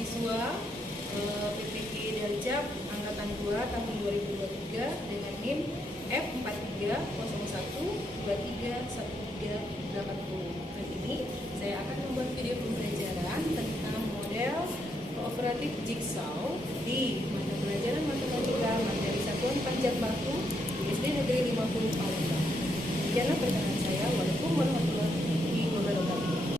mahasiswa PPK Daljab Angkatan 2 tahun 2023 dengan NIM F4301231380. Kali ini saya akan membuat video pembelajaran tentang model kooperatif jigsaw di mata pelajaran matematika materi satuan panjat batu di SD Negeri 50 Palembang. Demikianlah perkenalan saya. Waalaikumsalam warahmatullahi wabarakatuh.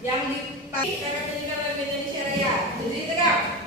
Yang dipakai akan meninggalkan Indonesia Raya. Berdiri tegak.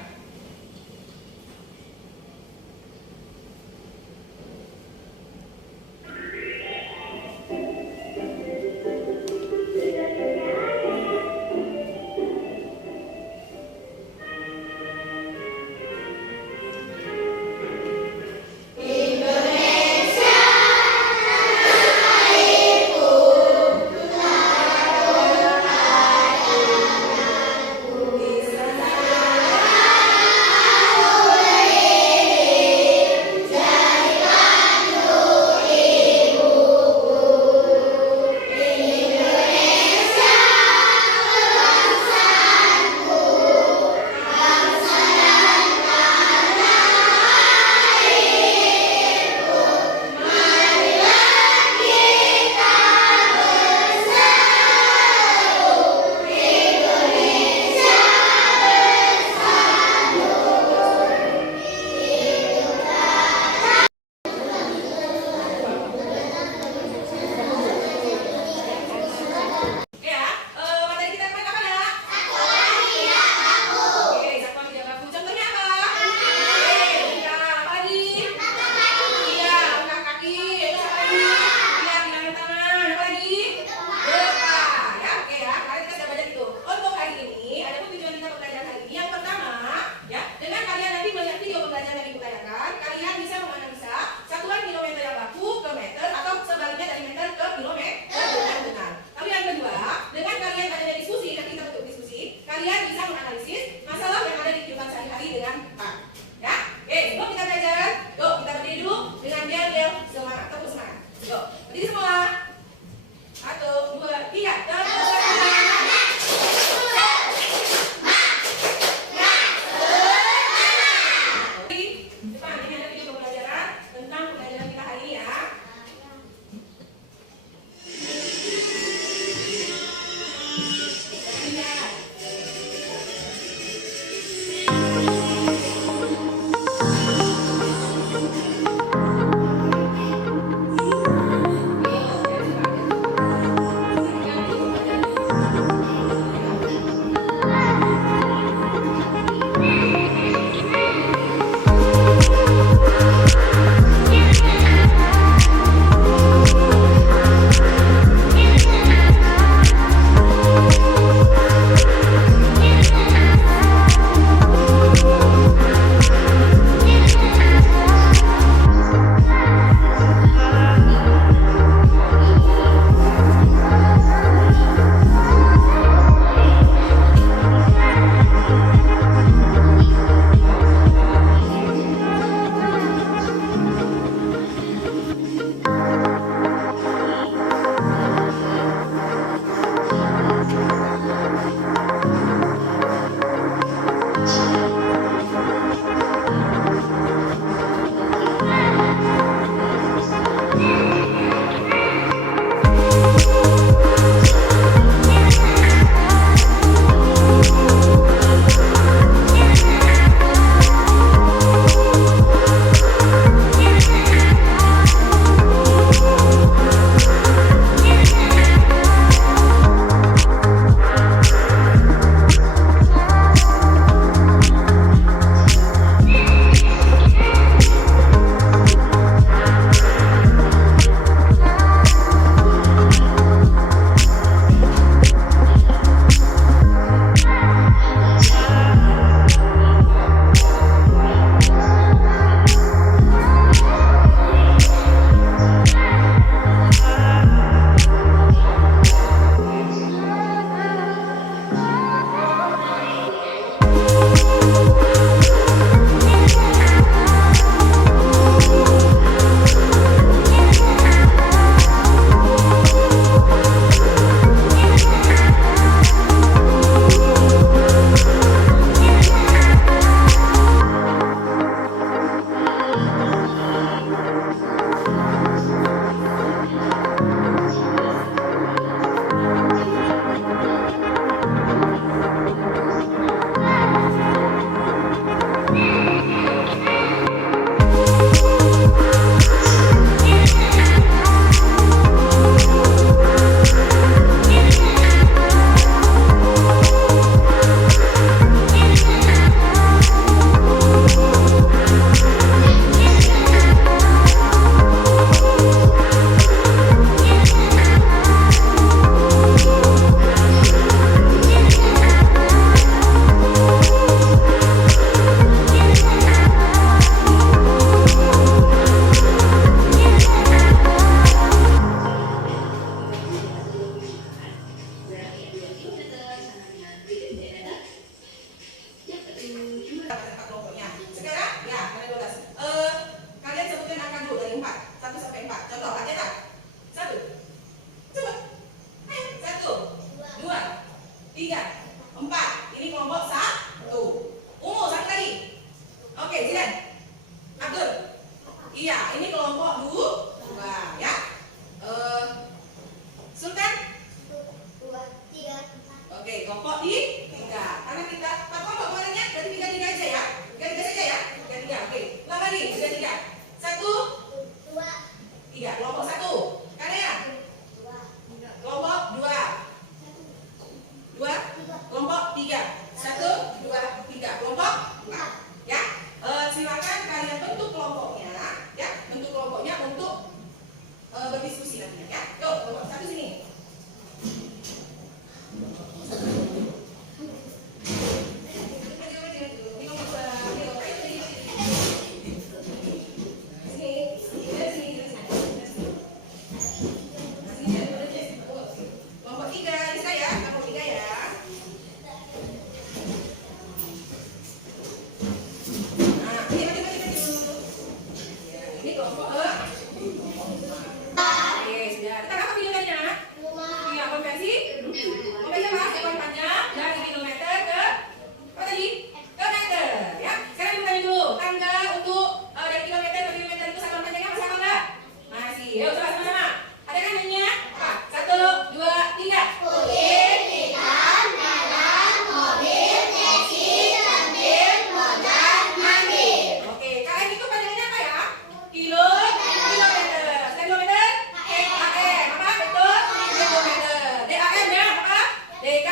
yuk coba sama-sama. Ada kan nyanyinya? Apa? 1, 2, 3. Kucing hitam dalam mobil taksi sambil mondar mandir. Oke, KM itu panjangannya apa ya? Kilometer. Setelah kilometer? KM. Apa? Betul? Kilometer. DAM ya? Apa? DK?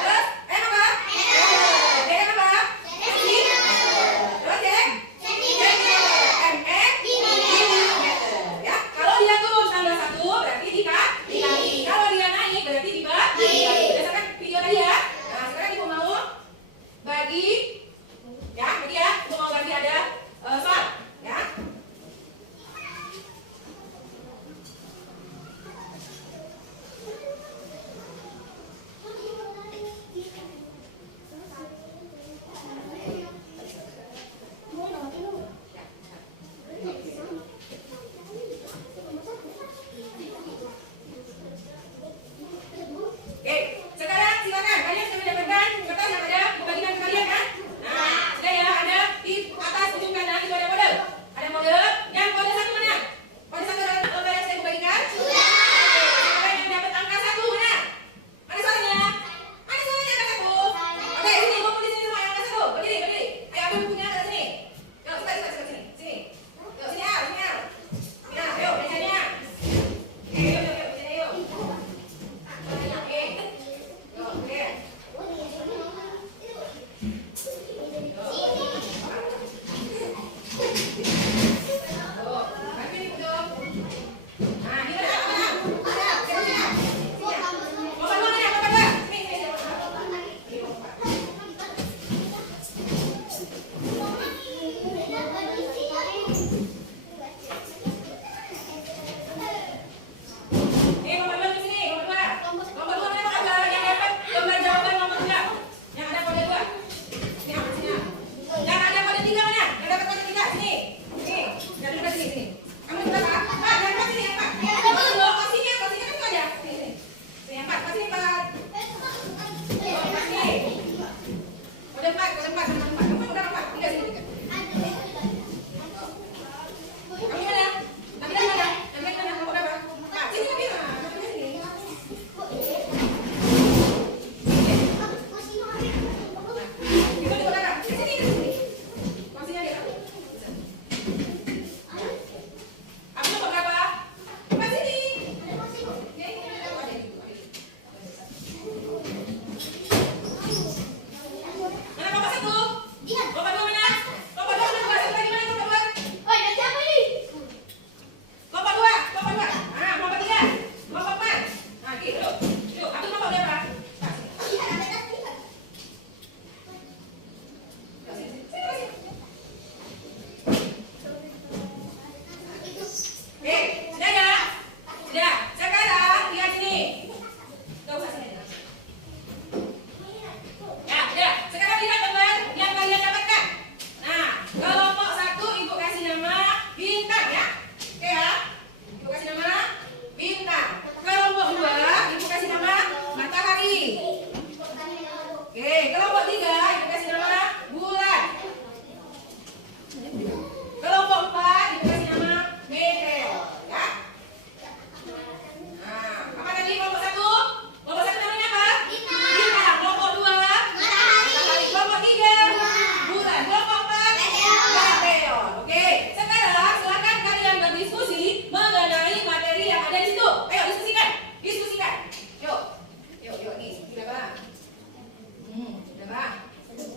Terus? M apa? DM apa? Terus ya? Ya, kalau dia turun tambah 1 berarti dikali. Kalau dia naik berarti dibagi. Berdasarkan video tadi ya. Nah, sekarang ibu mau bagi, ya, jadi ya, ibu mau bagi ada soal, ya. Oke, sekarang silakan kalian sudah mendapatkan kertas yang ada dibagikan ke kalian kan? Nah, sudah ya, ada di atas ujung kanan itu ada kode. Ada kode. Yang kode 1 mana? Kode 1 adalah lembar yang saya bagikan. Sudah. Siapa yang dapat angka 1 mana? Mana soalnya? Mana soalnya angka 1? Oke, sini kumpul di sini semua yang angka 1. Berdiri. Ayo ambil bukunya ke sini. Yuk, kita sini. Sini. Yuk, sini Al, sini Al. Nah, yuk, bacanya. Yuk, bacanya yuk. Oke.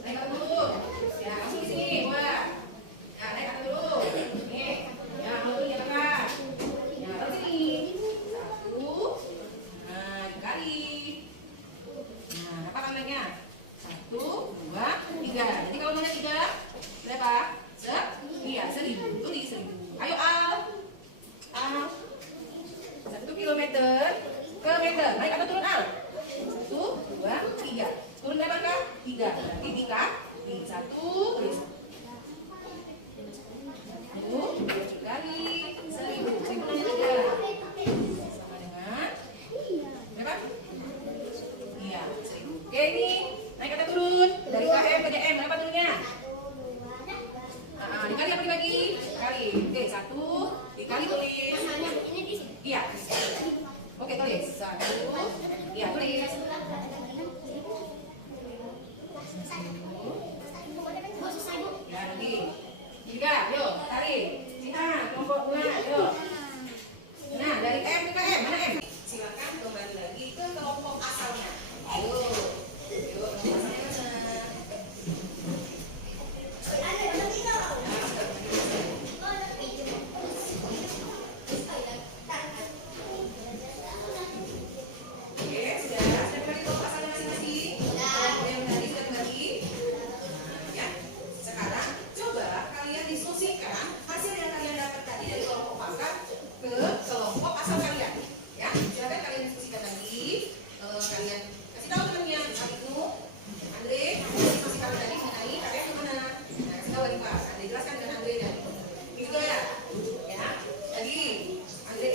Naik dulu. Ya, langsung di sini. Wah. Nah, naik Ya, tulis. Ya, lagi. 3, yuk, tarik. Lihat, kelompok 2, yuk. Nah, dari M ke M, mana M? Silakan kembali lagi ke kelompok asalnya. Yuk, yuk, kelompok asalnya mana? Oke, sudah kembali ke kelompok asalnya masing-masing? Yang tadi sudah kembali? Nah, ya. Sekarang coba kalian diskusikan hasil yang kalian dapat tadi dari kelompok pangkat ke kelompok asal kalian. Ya, silakan kalian diskusikan lagi. Kalian kasih tahu temannya, Ibnu, Andre, masih kalian tadi mengenai kalian kemana? Nah, kasih tahu lagi Pak. Andre jelaskan dengan Andre dan gitu ya. Ya, tadi Andre,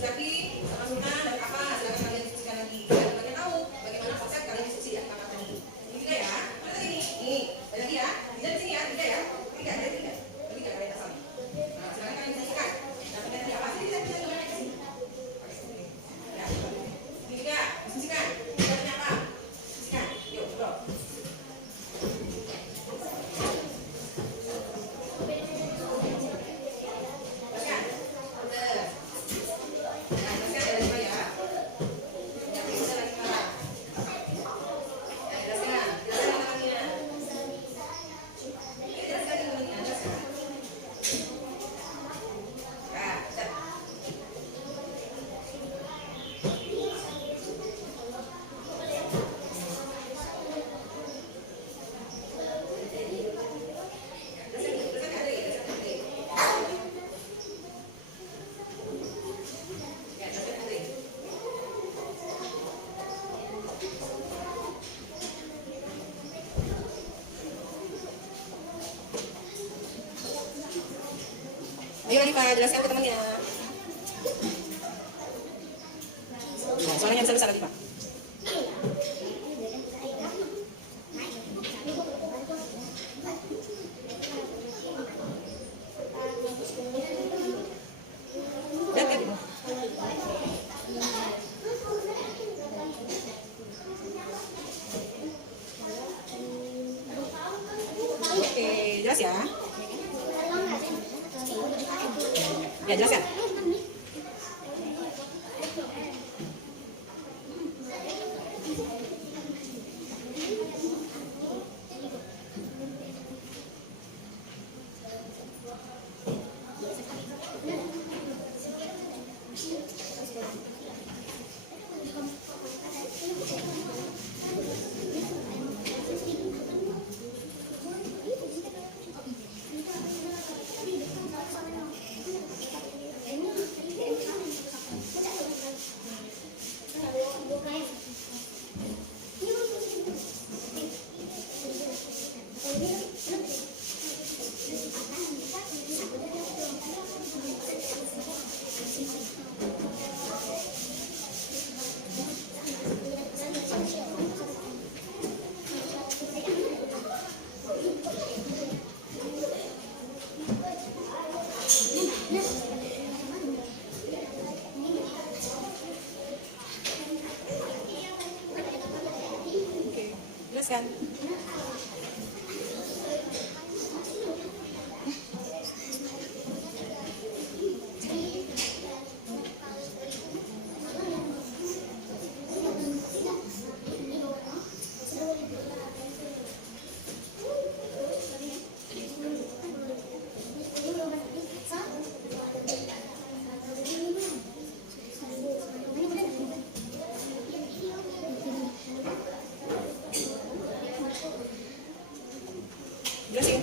Zaki, sama Sultan dan apa? Silakan kalian diskusikan lagi. Biar kalian tahu bagaimana konsep kalian diskusi ya kakak tadi. Ini juga ya. Mana tadi nih? Nih, ada lagi ya. Bisa di sini ya, tiga ya. Tiga, ada tiga. Tiga kalian asal. Nah, silakan kalian diskusikan. Nah, kalian tadi apa sih? Bisa coba naik ke sini. Ya. Ini juga, diskusikan. Kalian apa? Diskusikan. Yuk, bro. Jelaskan. Udah. Nah, jelaskan ada 5 ya. Yang bisa lagi Pak. Ya, jelaskan. Jelaskan temannya. Jelaskan temannya. Jelaskan. Ya, set. Ayo Alifa, jelaskan ke temannya. Nah, suaranya besar-besar Alifa. Lihat kan? Oke, jelas ya? Ya, jelaskan. Jelaskan. Jelasin.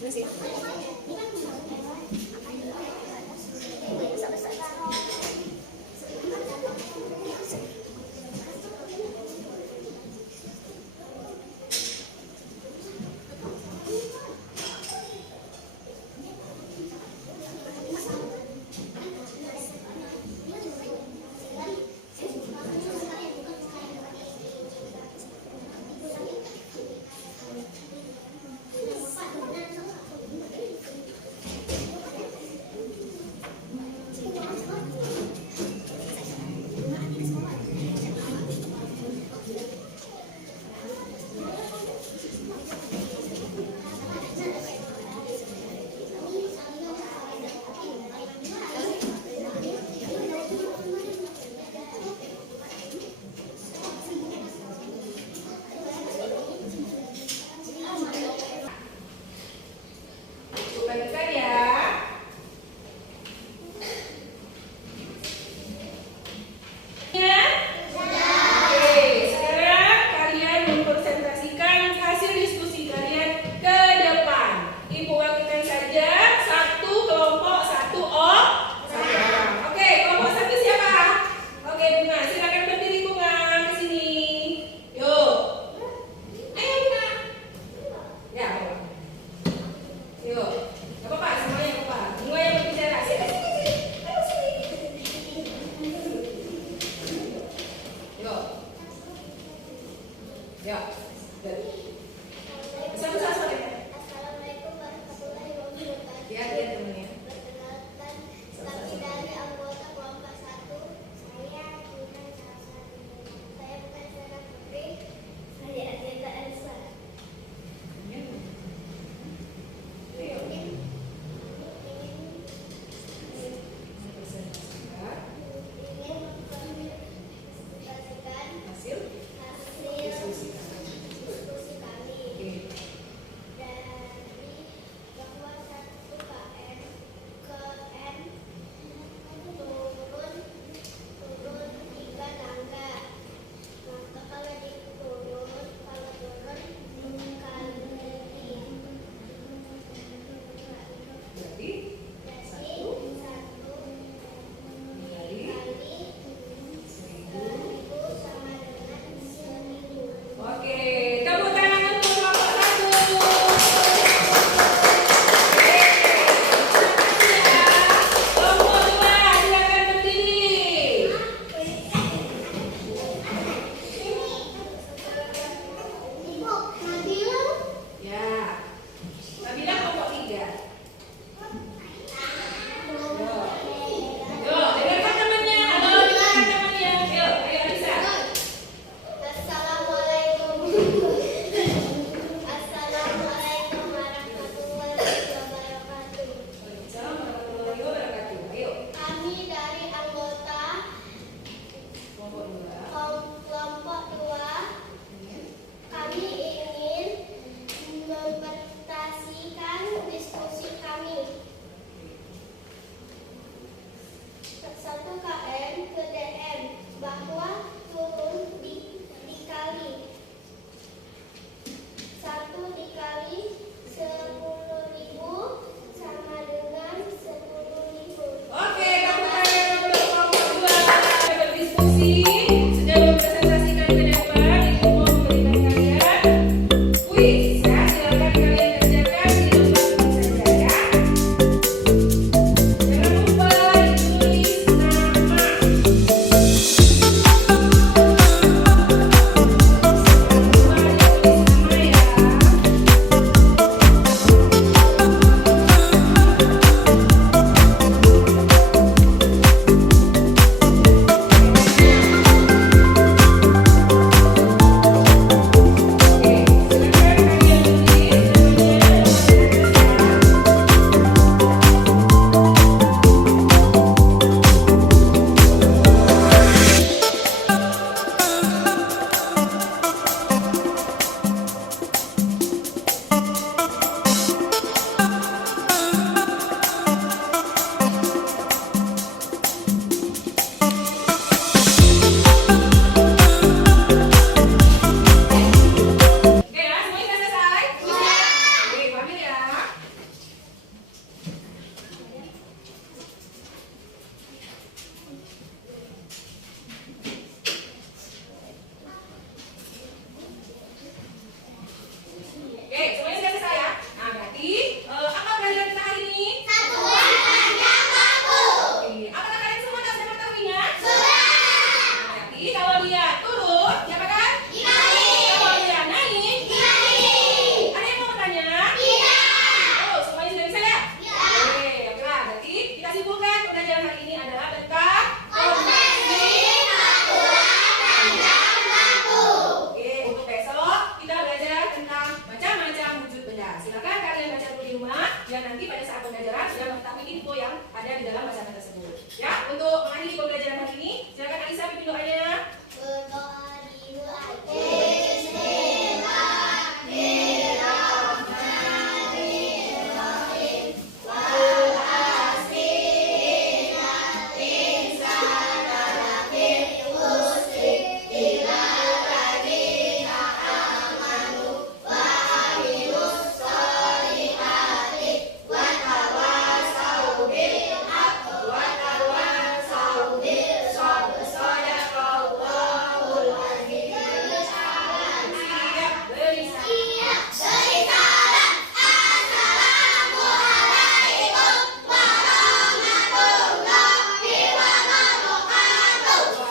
Jelasin. dan nanti pada saat pembelajaran sudah mengetahui info yang ada di dalam bacaan tersebut. Ya, untuk mengakhiri pembelajaran hari ini, silakan Alisa pimpin doanya.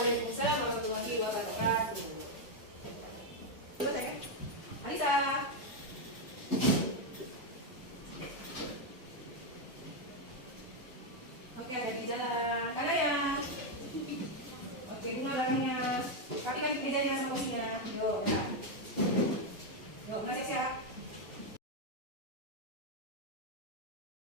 Waalaikumsalam warahmatullahi wabarakatuh. Alisa. Oke, ada di jalan. Mana ya? Oke, bunga belakangnya. Tapi kan mejanya sama posisinya.